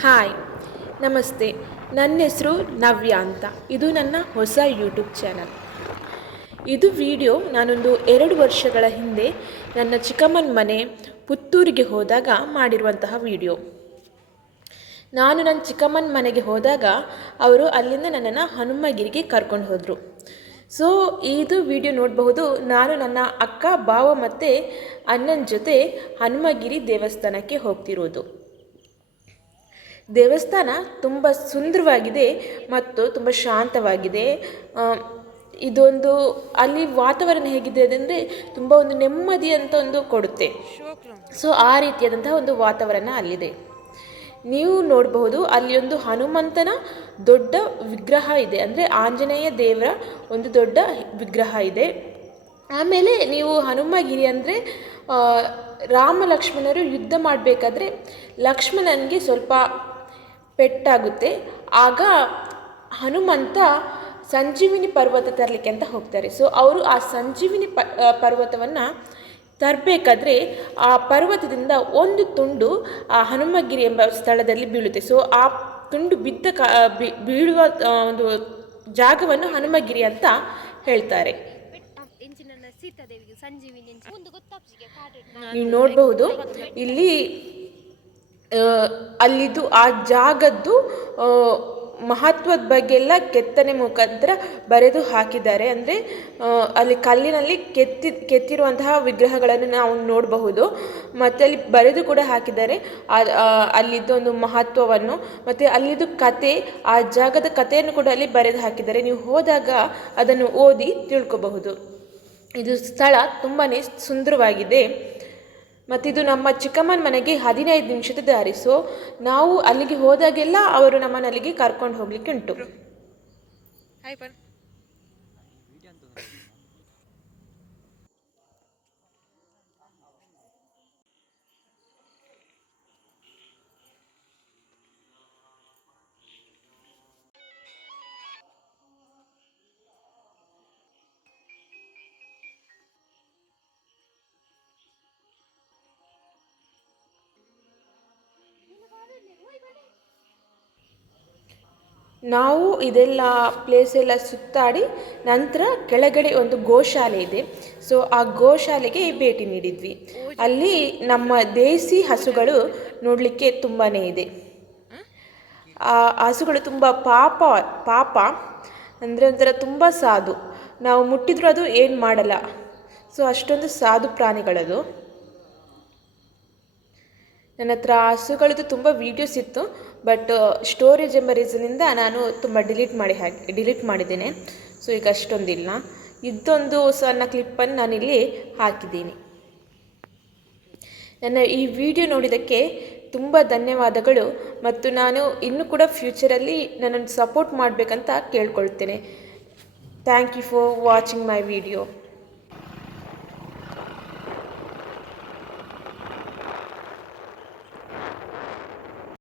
Hi, ನಮಸ್ತೆ. ನನ್ನ ಹೆಸರು ನವ್ಯ ಅಂತ. ಇದು ನನ್ನ ಹೊಸ ಯೂಟ್ಯೂಬ್ ಚಾನಲ್. ಇದು ವಿಡಿಯೋ ನಾನೊಂದು 2 ವರ್ಷಗಳ ಹಿಂದೆ ನನ್ನ ಚಿಕ್ಕಮ್ಮನ ಮನೆ ಪುತ್ತೂರಿಗೆ ಹೋದಾಗ ಮಾಡಿರುವಂತಹ ವಿಡಿಯೋ. ನಾನು ನನ್ನ ಚಿಕ್ಕಮ್ಮನ ಮನೆಗೆ ಹೋದಾಗ ಅವರು ಅಲ್ಲಿಂದ ನನ್ನನ್ನು ಹನುಮಗಿರಿಗೆ ಕರ್ಕೊಂಡು ಹೋದರು. ಸೊ ಇದು ವಿಡಿಯೋ ನೋಡಬಹುದು. ನಾನು ನನ್ನ ಅಕ್ಕ, ಬಾವ ಮತ್ತು ಅಣ್ಣನ ಜೊತೆ ಹನುಮಗಿರಿ ದೇವಸ್ಥಾನಕ್ಕೆ ಹೋಗ್ತಿರೋದು. ದೇವಸ್ಥಾನ ತುಂಬ ಸುಂದರವಾಗಿದೆ ಮತ್ತು ತುಂಬ ಶಾಂತವಾಗಿದೆ. ಇದೊಂದು ಅಲ್ಲಿ ವಾತಾವರಣ ಹೇಗಿದೆ ಅಂದರೆ ತುಂಬ ಒಂದು ನೆಮ್ಮದಿ ಅಂತ ಒಂದು ಕೊಡುತ್ತೆ. ಸೊ ಆ ರೀತಿಯಾದಂತಹ ಒಂದು ವಾತಾವರಣ ಅಲ್ಲಿದೆ. ನೀವು ನೋಡಬಹುದು, ಅಲ್ಲಿ ಒಂದು ಹನುಮಂತನ ದೊಡ್ಡ ವಿಗ್ರಹ ಇದೆ, ಅಂದರೆ ಆಂಜನೇಯ ದೇವರ ಒಂದು ದೊಡ್ಡ ವಿಗ್ರಹ ಇದೆ. ಆಮೇಲೆ ನೀವು ಹನುಮಗಿರಿ ಅಂದರೆ ರಾಮ ಲಕ್ಷ್ಮಣರು ಯುದ್ಧ ಮಾಡಬೇಕಾದ್ರೆ ಲಕ್ಷ್ಮಣನಿಗೆ ಸ್ವಲ್ಪ ಪೆಟ್ಟಾಗುತ್ತೆ. ಆಗ ಹನುಮಂತ ಸಂಜೀವಿನಿ ಪರ್ವತ ತರಲಿಕ್ಕೆ ಅಂತ ಹೋಗ್ತಾರೆ. ಸೊ ಅವರು ಆ ಸಂಜೀವಿನಿ ಪರ್ವತವನ್ನು ತರಬೇಕಾದ್ರೆ ಆ ಪರ್ವತದಿಂದ ಒಂದು ತುಂಡು ಆ ಹನುಮಗಿರಿ ಎಂಬ ಸ್ಥಳದಲ್ಲಿ ಬೀಳುತ್ತೆ. ಸೊ ಆ ತುಂಡು ಬಿದ್ದ ಬೀಳುವ ಒಂದು ಜಾಗವನ್ನು ಹನುಮಗಿರಿ ಅಂತ ಹೇಳ್ತಾರೆ. ನೀವು ನೋಡಬಹುದು ಇಲ್ಲಿ ಅಲ್ಲಿದ್ದು ಆ ಜಾಗದ್ದು ಮಹತ್ವದ ಬಗ್ಗೆ ಎಲ್ಲ ಕೆತ್ತನೆ ಮುಖಾಂತರ ಬರೆದು ಹಾಕಿದ್ದಾರೆ. ಅಂದರೆ ಅಲ್ಲಿ ಕಲ್ಲಿನಲ್ಲಿ ಕೆತ್ತಿರುವಂತಹ ವಿಗ್ರಹಗಳನ್ನು ನಾವು ನೋಡಬಹುದು. ಮತ್ತು ಅಲ್ಲಿ ಬರೆದು ಕೂಡ ಹಾಕಿದ್ದಾರೆ ಅಲ್ಲಿದ್ದು ಒಂದು ಮಹತ್ವವನ್ನು, ಮತ್ತು ಅಲ್ಲಿದ್ದು ಕತೆ, ಆ ಜಾಗದ ಕಥೆಯನ್ನು ಕೂಡ ಅಲ್ಲಿ ಬರೆದು ಹಾಕಿದ್ದಾರೆ. ನೀವು ಹೋದಾಗ ಅದನ್ನು ಓದಿ ತಿಳ್ಕೊಬಹುದು. ಇದು ಸ್ಥಳ ತುಂಬಾ ಸುಂದರವಾಗಿದೆ. ಮತ್ತಿದು ನಮ್ಮ ಚಿಕ್ಕಮ್ಮನ ಮನೆಗೆ 15 ನಿಮಿಷದ ದಾರಿ. ಸೊ ನಾವು ಅಲ್ಲಿಗೆ ಹೋದಾಗೆಲ್ಲ ಅವರು ನಮ್ಮನ್ನು ಅಲ್ಲಿಗೆ ಕರ್ಕೊಂಡು ಹೋಗ್ಲಿಕ್ಕೆ ಉಂಟು. ನಾವು ಇದೆಲ್ಲ ಪ್ಲೇಸ್ ಎಲ್ಲ ಸುತ್ತಾಡಿ ನಂತರ ಕೆಳಗಡೆ ಒಂದು ಗೋಶಾಲೆ ಇದೆ. ಸೊ ಆ ಗೋಶಾಲೆಗೆ ಭೇಟಿ ನೀಡಿದ್ವಿ. ಅಲ್ಲಿ ನಮ್ಮ ದೇಸಿ ಹಸುಗಳು ನೋಡಲಿಕ್ಕೆ ತುಂಬಾ ಇದೆ. ಆ ಹಸುಗಳು ತುಂಬ ಪಾಪ ಅಂದರೆ ಒಂಥರ ತುಂಬ ಸಾಧು. ನಾವು ಮುಟ್ಟಿದ್ರೂ ಅದು ಏನು ಮಾಡಲ್ಲ. ಸೊ ಅಷ್ಟೊಂದು ಸಾಧು ಪ್ರಾಣಿಗಳದು. ನನ್ನ ಹತ್ರ ಹಸುಗಳದ್ದು ತುಂಬ ವೀಡಿಯೋಸ್ ಇತ್ತು, ಬಟ್ ಸ್ಟೋರೇಜ್ ಎಂಬ ರೀಸನಿಂದ ನಾನು ತುಂಬ ಡಿಲೀಟ್ ಮಾಡಿದ್ದೇನೆ. ಸೊ ಈಗ ಅಷ್ಟೊಂದಿಲ್ಲ. ಇದೊಂದು ಸಣ್ಣ ಕ್ಲಿಪ್ಪನ್ನು ನಾನಿಲ್ಲಿ ಹಾಕಿದ್ದೀನಿ. ನನ್ನ ಈ ವಿಡಿಯೋ ನೋಡಿದ್ದಕ್ಕೆ ತುಂಬ ಧನ್ಯವಾದಗಳು. ಮತ್ತು ನಾನು ಇನ್ನೂ ಕೂಡ ಫ್ಯೂಚರಲ್ಲಿ ನನ್ನನ್ನು ಸಪೋರ್ಟ್ ಮಾಡಬೇಕಂತ ಕೇಳ್ಕೊಳ್ತೇನೆ. Thank you for watching my video.